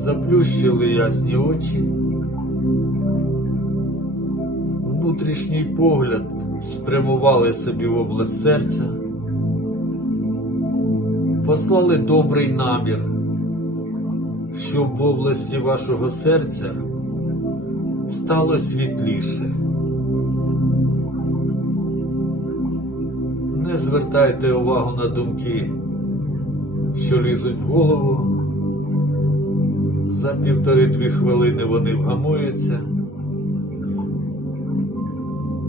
заплющили ясні очі. Внутрішній погляд спрямували собі в область серця, послали добрий намір, щоб в області вашого серця стало світліше. Не звертайте увагу на думки, що лізуть в голову. За півтори-дві хвилини вони вгамуються,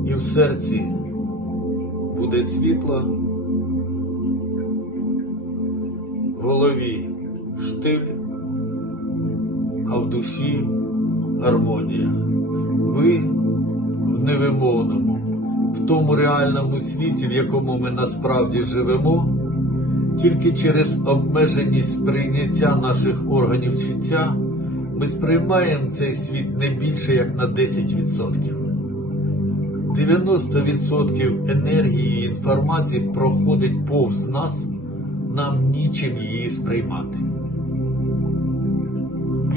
і в серці буде світло, в голові штиль, а в душі гармонія. Ви в невимовному, в тому реальному світі, в якому ми насправді живемо, тільки через обмеженість сприйняття наших органів чуття ми сприймаємо цей світ не більше як на 10%. 90% енергії і інформації проходить повз нас, нам нічим її сприймати.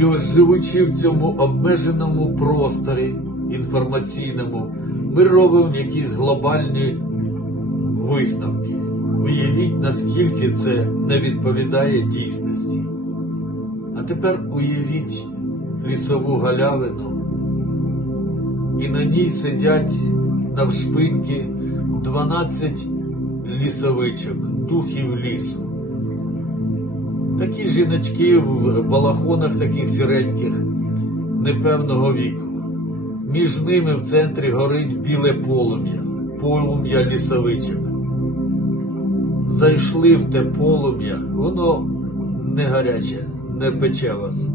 І ось живучи в цьому обмеженому просторі інформаційному, ми робимо якісь глобальні висновки. Уявіть, наскільки це не відповідає дійсності. А тепер уявіть лісову галявину, і на ній сидять навшпиньки 12 лісовичок, духів лісу. Такі жіночки в балахонах таких сіреньких, непевного віку. Між ними в центрі горить біле полум'я, полум'я лісовичок. Зайшли в те полум'я, воно не гаряче, не пече вас.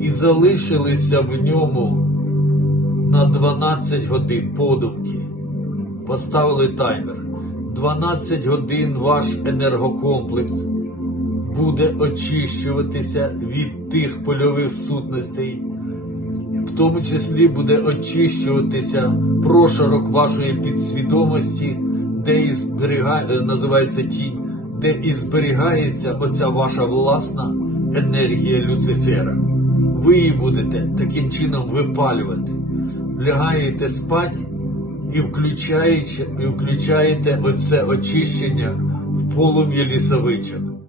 І залишилися в ньому на 12 годин подумки. Поставили таймер. 12 годин ваш енергокомплекс буде очищуватися від тих польових сутностей, в тому числі буде очищуватися прошарок вашої підсвідомості, де і зберігає, називається тінь, де і зберігається оця ваша власна енергія Люцифера. Ви її будете таким чином випалювати. Лягаєте спать і включаєте, і включаєте оце очищення в полум'я лісовичок.